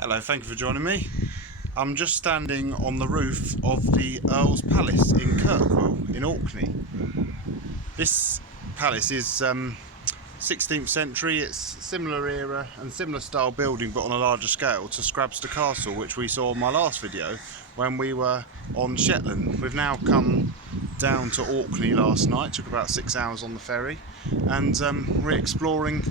Hello, thank you for joining me. I'm just standing on the roof of the Earl's Palace in Kirkwall in Orkney. This palace is 16th century. It's similar era and similar style building, but on a larger scale to Scrabster Castle, which we saw in my last video when we were on Shetland. We've now come down to Orkney last night, took about 6 hours on the ferry, and we're exploring.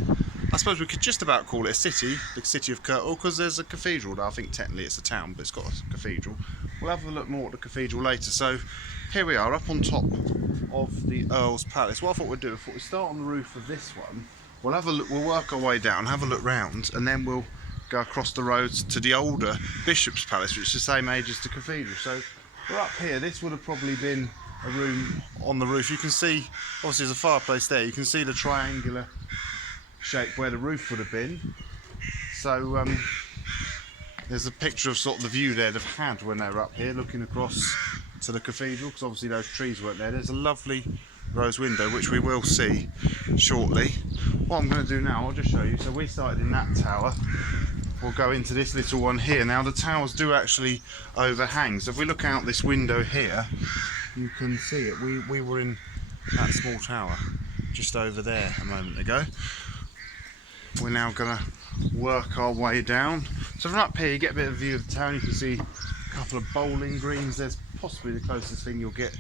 I suppose we could just about call it a city, the city of Kirkwall, because there's a cathedral. I think technically it's a town, but it's got a cathedral. We'll have a look more at the cathedral later. So here we are, up on top of the Earl's Palace. What I thought we'd do, I thought we'd start on the roof of this one. We'll have a look. We'll work our way down, have a look round, and then we'll go across the roads to the older Bishop's Palace, which is the same age as the cathedral. So we're up here. This would have probably been a room on the roof. You can see, obviously, there's a fireplace there. You can see the triangular shape where the roof would have been. So there's a picture of sort of the view they'd have had when they were up here looking across to the cathedral, because obviously those trees weren't there. There's a lovely rose window which we will see shortly. What I'm going to do now, I'll just show you. So we started in that tower, we'll go into this little one here. Now the towers do actually overhang, so if we look out this window here you can see it. We were in that small tower just over there a moment ago. We're now going to work our way down. So from up here you get a bit of a view of the town. You can see a couple of bowling greens. There's possibly the closest thing you'll get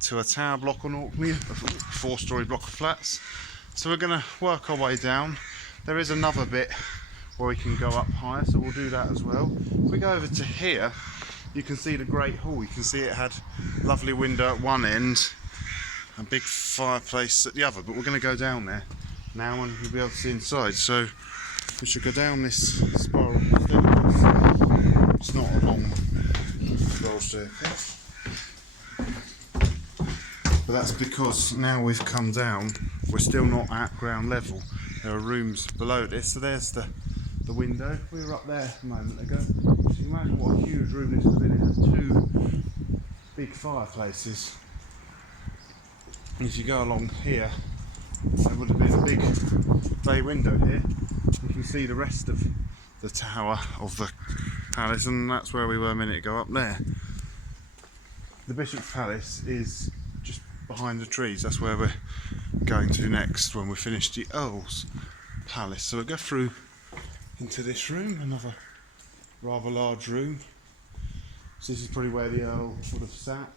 to a tower block on Orkney, a 4-storey block of flats. So we're going to work our way down. There is another bit where we can go up higher, so we'll do that as well. If we go over to here, you can see the Great Hall. You can see it had a lovely window at one end, a big fireplace at the other, but we're going to go down there now and you'll be able to see inside. So we should go down this spiral staircase. It's not a long spiral staircase, but that's because now we've come down, we're still not at ground level. There are rooms below this. So there's the window. We were up there a moment ago. So you imagine what a huge room this would have been. It has two big fireplaces. And if you go along here, there would have been a big bay window here. You can see the rest of the tower of the palace, and that's where we were a minute ago, up there. The Bishop's Palace is just behind the trees. That's where we're going to next when we finish the Earl's Palace. So we'll go through into this room, another rather large room. So this is probably where the Earl would have sat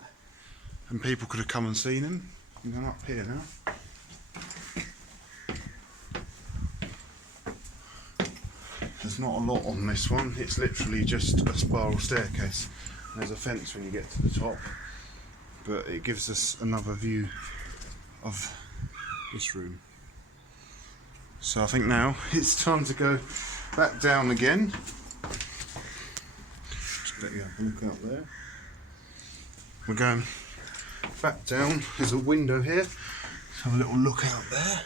and people could have come and seen him. I'm going up here now. There's not a lot on this one. It's literally just a spiral staircase. There's a fence when you get to the top, but it gives us another view of this room. So I think now it's time to go back down again. Just let you have a look out there. We're going back down. There's a window here. Let's have a little look out there.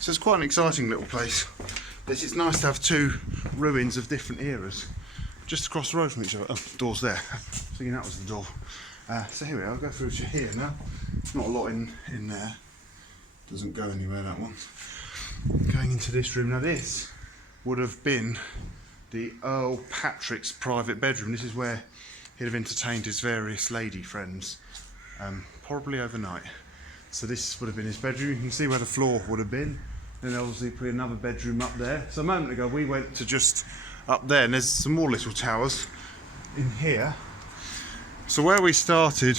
So it's quite an exciting little place. It's nice to have two ruins of different eras just across the road from each other. Oh, door's there. Thinking that was the door. So here we are. I'll go through to here now. Not a lot in there. Doesn't go anywhere, that one. Going into this room. Now this would have been the Earl Patrick's private bedroom. This is where he'd have entertained his various lady friends, probably overnight. So this would have been his bedroom. You can see where the floor would have been. Then obviously put another bedroom up there. So a moment ago we went to just up there, and there's some more little towers in here. So where we started,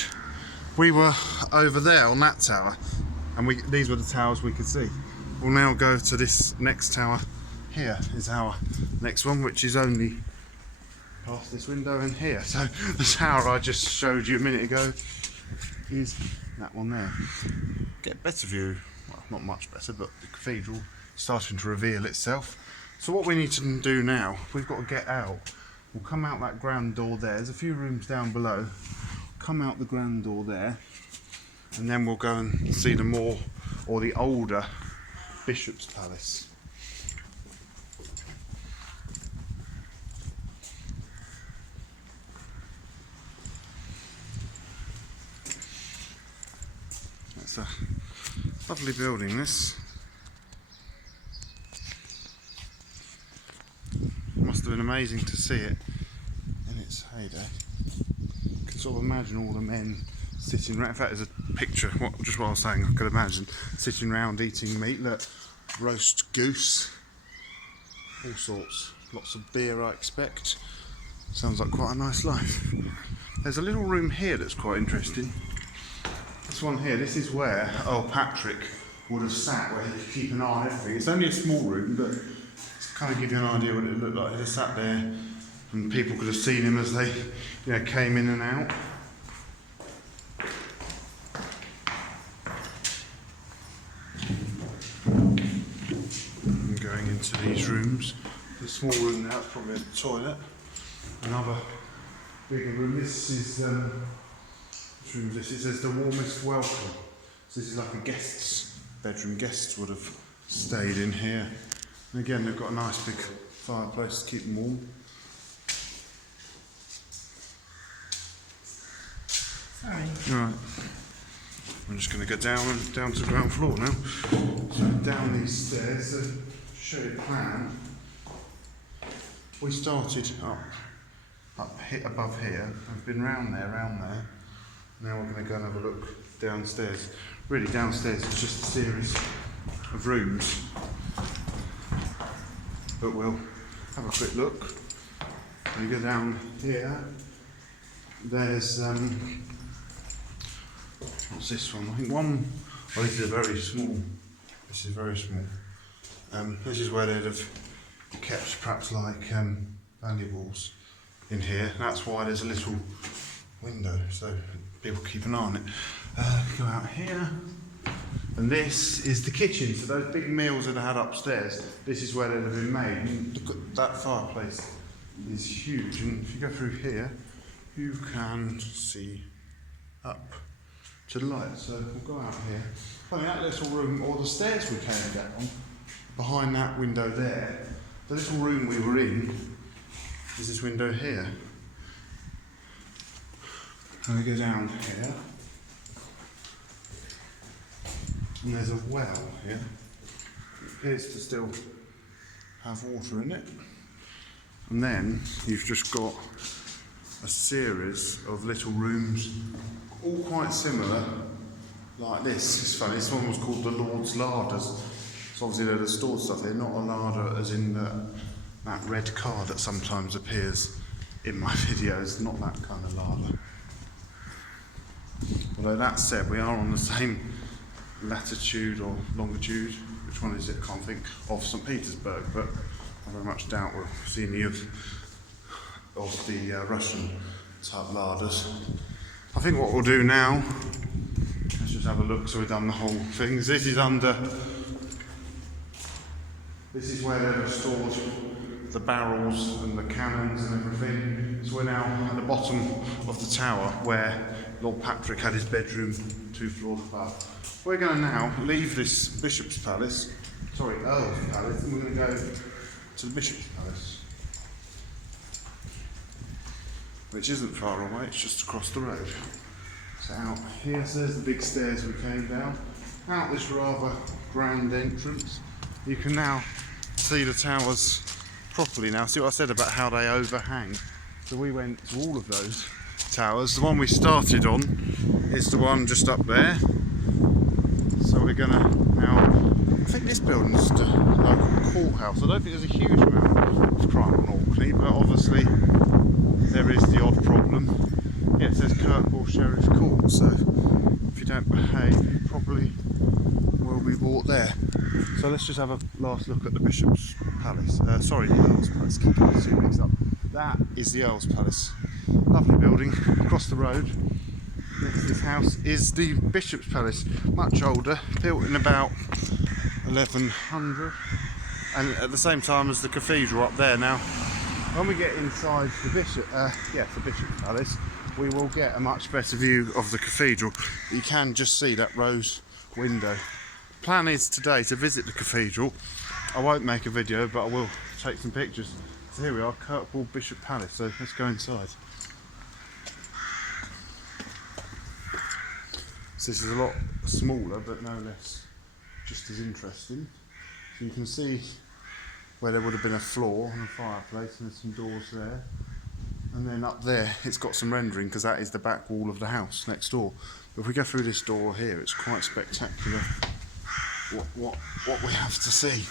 we were over there on that tower, and these were the towers we could see. We'll now go to this next tower. Here is our next one, which is only past this window and here. So the tower I just showed you a minute ago is that one there. Get a better view, well, not much better, but the cathedral starting to reveal itself. So what we need to do now, we've got to get out. We'll come out that grand door there. There's a few rooms down below. Come out the grand door there, and then we'll go and see the more, or the older, Bishop's Palace. That's a lovely building, this. been amazing to see it in its heyday. You can sort of imagine all the men sitting around. In fact, there's a picture, just what I was saying, I could imagine sitting around eating meat. Look, roast goose, all sorts. Lots of beer, I expect. Sounds like quite a nice life. There's a little room here that's quite interesting. This one here, this is where Earl Patrick would have sat, where he could keep an eye on everything. It's only a small room, but to kind of give you an idea what it looked like. He'd have sat there and people could have seen him as they, came in and out. And going into these rooms. The small room now is probably a toilet. Another bigger room. This is which room is this? It says the warmest welcome. So this is like a guest's bedroom. Guests would have stayed in here. And again, they've got a nice big fireplace to keep them warm. Sorry. Right. I'm just going to go down to the ground floor now. So down these stairs. To show you the plan. We started up here, above here. I've been round there. Now we're going to go and have a look downstairs. Really, downstairs is just a series of rooms, but we'll have a quick look. When you go down here, there's what's this one? I think one. Well, this is very small. This is very small. This is where they'd have kept perhaps like valuables in here. That's why there's a little window, so people keep an eye on it. Go out here, and this is the kitchen. So those big meals that I had upstairs, this is where they'd have been made. And look at that fireplace, is huge. And if you go through here, you can see up to the light. So we'll go out here. I mean, that little room, or the stairs we came down, behind that window there, the little room we were in is this window here. And we go down here, and there's a well here. It appears to still have water in it. And then you've just got a series of little rooms, all quite similar, like this. It's funny, this one was called the Lord's Larders. So obviously they're the stored stuff. They're not a larder as in that red car that sometimes appears in my videos, not that kind of larder. Although that said, we are on the same latitude or longitude. Which one is it? Can't think of St. Petersburg, but I very much doubt we'll see any of the Russian type larders. I think what we'll do now, let's just have a look. So we've done the whole thing. This is where they've stored the barrels and the cannons and everything. So we're now at the bottom of the tower where Lord Patrick had his bedroom 2 floors above. We're going to now leave this Earl's Palace, and we're going to go to the Bishop's Palace, which isn't far away, it's just across the road. So out here, so there's the big stairs we came down. Out this rather grand entrance, you can now see the towers properly now. See what I said about how they overhang? So we went to all of those towers. The one we started on is the one just up there. So we're gonna now, I think this building's the local courthouse. I don't think there's a huge amount of crime in Orkney, but obviously there is the odd problem. Yeah, it says Kirkwall Sheriff Court, so if you don't behave, you probably will be brought there. So let's just have a last look at the Bishop's Palace. The Earl's Palace. Keep getting two mixed up. That is the Earl's Palace. Lovely building across the road. Next to this house is the Bishop's Palace. Much older, built in about 1100, and at the same time as the cathedral up there. Now, when we get inside the Bishop's Palace, we will get a much better view of the cathedral. You can just see that rose window. Plan is today to visit the cathedral. I won't make a video, but I will take some pictures. So here we are, Kirkwall Bishop Palace. So let's go inside. So this is a lot smaller, but no less just as interesting. So you can see where there would have been a floor and a fireplace, and there's some doors there. And then up there, it's got some rendering because that is the back wall of the house next door. But if we go through this door here, it's quite spectacular what we have to see.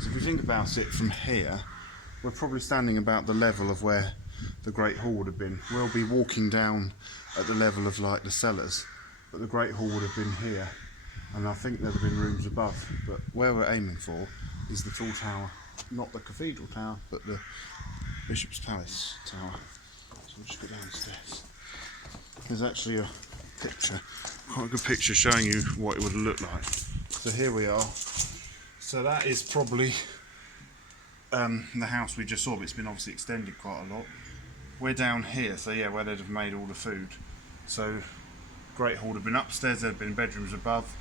So if you think about it from here, we're probably standing about the level of where the Great Hall would have been. We'll be walking down at the level of like the cellars, but the Great Hall would have been here, and I think there'd have been rooms above. But where we're aiming for is the tall tower, not the cathedral tower, but the Bishop's Palace tower. So we'll just go downstairs. There's actually a picture, quite a good picture showing you what it would look like. So here we are. So that is probably the house we just saw, but it's been obviously extended quite a lot. We're down here, so yeah, where they'd have made all the food. So Great Hall would have been upstairs, there'd have been bedrooms above.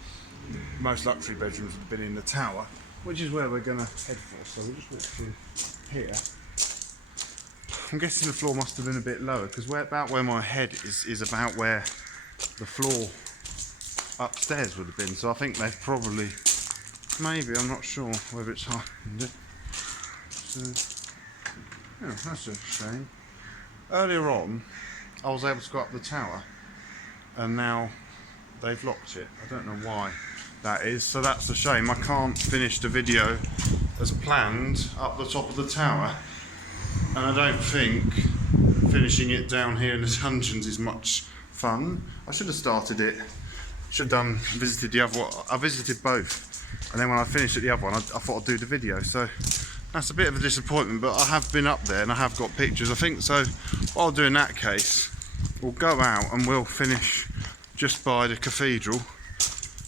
Most luxury bedrooms would have been in the tower, which is where we're going to head for. So we'll just walk through here. I'm guessing the floor must have been a bit lower, because about where my head is about where the floor upstairs would have been. So I think they've probably, maybe, I'm not sure whether it's high. So, yeah, that's a shame. Earlier on, I was able to go up the tower, and now they've locked it. I don't know why that is, so that's a shame. I can't finish the video as planned up the top of the tower, and I don't think finishing it down here in the dungeons is much fun. I should have started it, visited the other one. I visited both, and then when I finished at the other one, I thought I'd do the video. So that's a bit of a disappointment, but I have been up there and I have got pictures. I think so. What I'll do in that case, we'll go out and we'll finish just by the cathedral,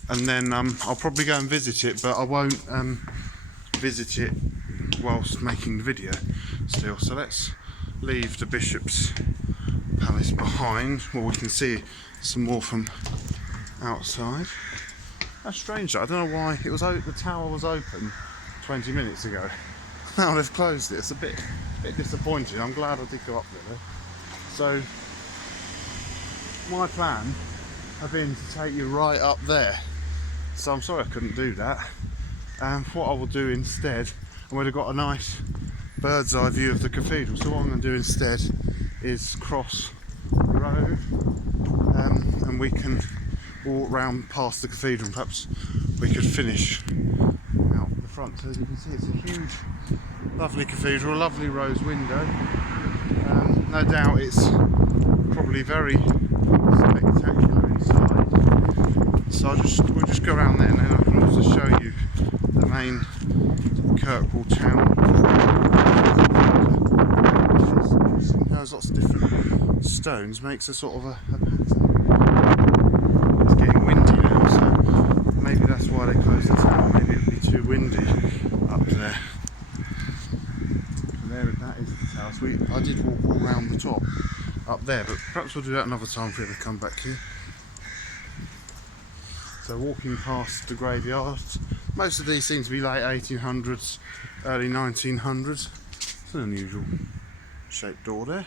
and then I'll probably go and visit it, but I won't visit it whilst making the video still. So let's leave the Bishop's Palace behind. Well, we can see some more from outside. That's strange though. I don't know why it was the tower was open 20 minutes ago. Now they've closed it. It's a bit disappointing. I'm glad I did go up there. So my plan had been to take you right up there. So I'm sorry I couldn't do that. What I will do instead, I would have got a nice bird's eye view of the cathedral. So what I'm going to do instead is cross the road, and we can walk round past the cathedral, and perhaps we could finish out the front. So as you can see, it's a huge, lovely cathedral, a lovely rose window. No doubt it's probably very spectacular inside. So we'll just go around there, and then I can also show you the main Kirkwall town. There's lots of different stones, makes a sort of a pattern. It's getting windy now, so maybe that's why they closed the town. Maybe it'll be too windy up there. And there, that is the tower. So I did walk all around the top up there, but perhaps we'll do that another time if we ever come back here. So walking past the graveyards, most of these seem to be late 1800s, early 1900s. It's an unusual shaped door there.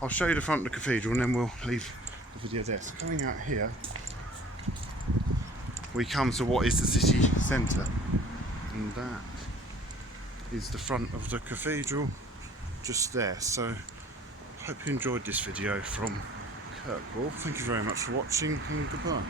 I'll show you the front of the cathedral and then we'll leave the video there. So coming out here, we come to what is the city centre, and that is the front of the cathedral just there. So I hope you enjoyed this video from Kirkwall. Thank you very much for watching, and goodbye.